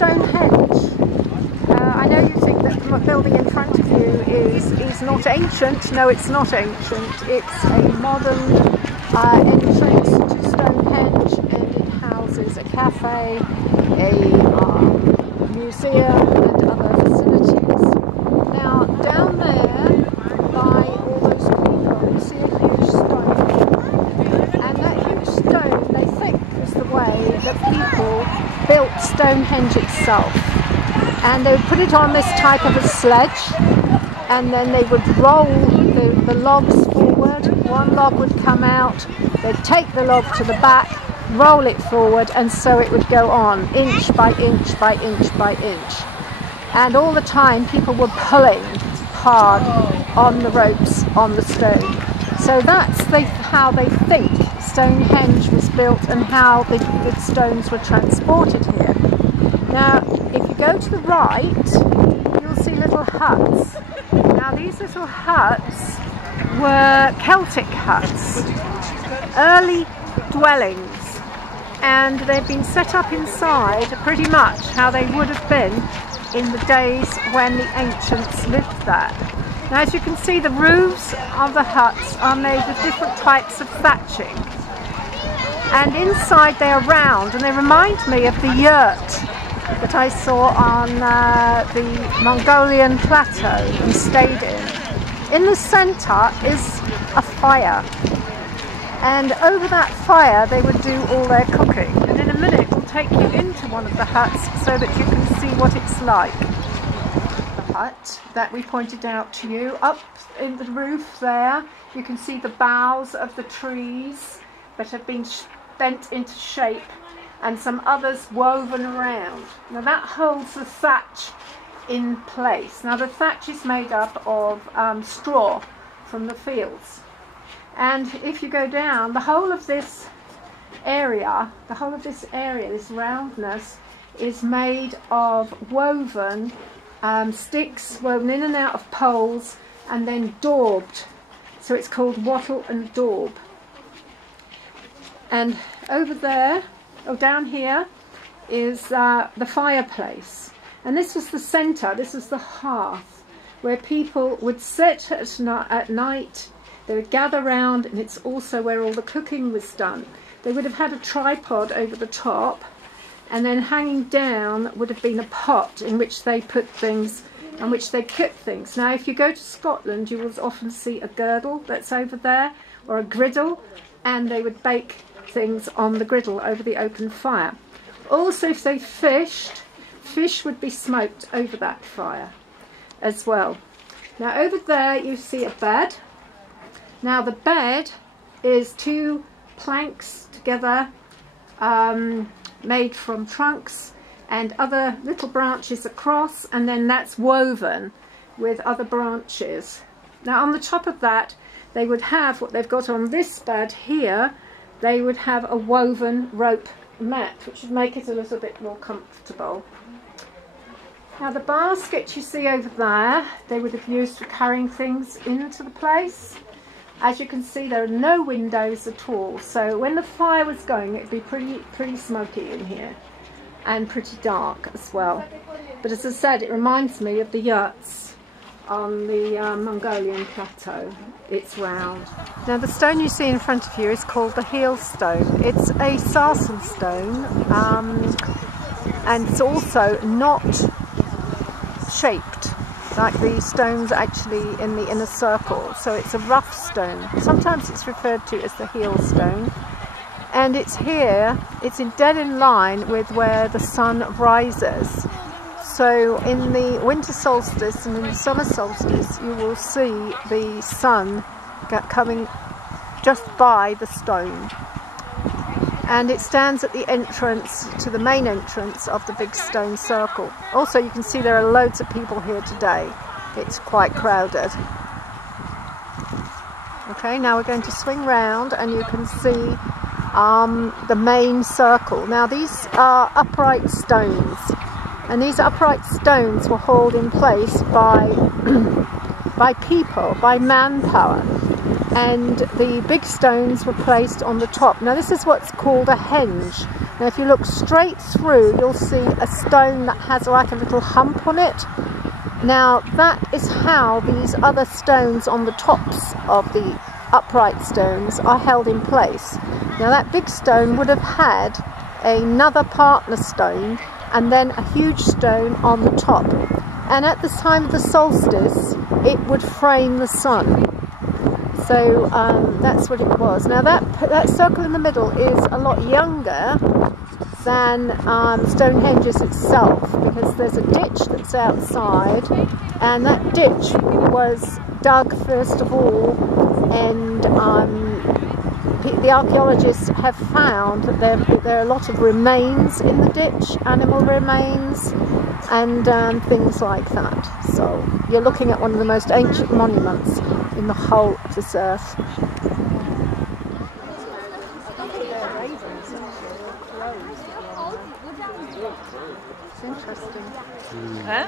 StoneHenge. I know you think that the building in front of you is not ancient. No, it's not ancient. It's a modern entrance to StoneHenge, and it houses a cafe, a museum and other facilities. Now down there by all those people you see a huge stone, and that huge stone they think is the way that people built StoneHenge itself, and they would put it on this type of a sledge, and then they would roll the logs forward. One log would come out, they'd take the log to the back, roll it forward, and so it would go on inch by inch by inch by inch, and all the time people were pulling hard on the ropes on the stone. So that's how they think StoneHenge was built and how the stones were transported here. Now if you go to the right you'll see little huts. Now these little huts were Celtic huts, early dwellings, and they've been set up inside pretty much how they would have been in the days when the ancients lived there. Now as you can see, the roofs of the huts are made with different types of thatching, and inside they're round, and they remind me of the yurt that I saw on the Mongolian plateau and stayed in. In the centre is a fire, and over that fire they would do all their cooking, and in a minute we'll take you into one of the huts so that you can see what it's like. The hut that we pointed out to you, up in the roof there you can see the boughs of the trees that have been bent into shape, and some others woven around. Now that holds the thatch in place. Now the thatch is made up of straw from the fields, and if you go down, the whole of this area, this roundness, is made of woven sticks woven in and out of poles and then daubed, so it's called wattle and daub. And over there, down here, is the fireplace, and this was the centre, this was the hearth where people would sit at night. They would gather round, and it's also where all the cooking was done. They would have had a tripod over the top, and then hanging down would have been a pot in which they put things, in which they cooked things. Now if you go to Scotland you will often see a girdle that's over there, or a griddle, and they would bake things on the griddle over the open fire. Also if they fished, fish would be smoked over that fire as well. Now over there you see a bed. Now the bed is two planks together, made from trunks and other little branches across, and then that's woven with other branches. Now on the top of that they would have what they've got on this bed here. They would have a woven rope mat, which would make it a little bit more comfortable. Now the basket you see over there, they would have used for carrying things into the place. As you can see, there are no windows at all, so when the fire was going it would be pretty smoky in here, and pretty dark as well. But as I said, it reminds me of the yurts on the Mongolian plateau. It's round. Now the stone you see in front of you is called the heel stone. It's a sarsen stone, and it's also not shaped like the stones actually in the inner circle, so it's a rough stone. Sometimes it's referred to as the heel stone, and it's here, it's dead in line with where the sun rises. So in the winter solstice and in the summer solstice you will see the sun coming just by the stone, and it stands at the entrance to the main entrance of the big stone circle. Also you can see there are loads of people here today. It's quite crowded. Okay, now we're going to swing round and you can see the main circle. Now these are upright stones, and these upright stones were hauled in place by by people, by manpower, and the big stones were placed on the top. Now this is what's called a henge. Now if you look straight through, you'll see a stone that has like a little hump on it. Now that is how these other stones on the tops of the upright stones are held in place. Now that big stone would have had another partner stone and then a huge stone on the top, and at the time of the solstice it would frame the sun. So that's what it was. Now that circle in the middle is a lot younger than StoneHenge itself, because there's a ditch that's outside, and that ditch was dug first of all, and the archaeologists have found that there are a lot of remains in the ditch, animal remains and things like that. So you're looking at one of the most ancient monuments in the whole of this earth. It's interesting. Huh?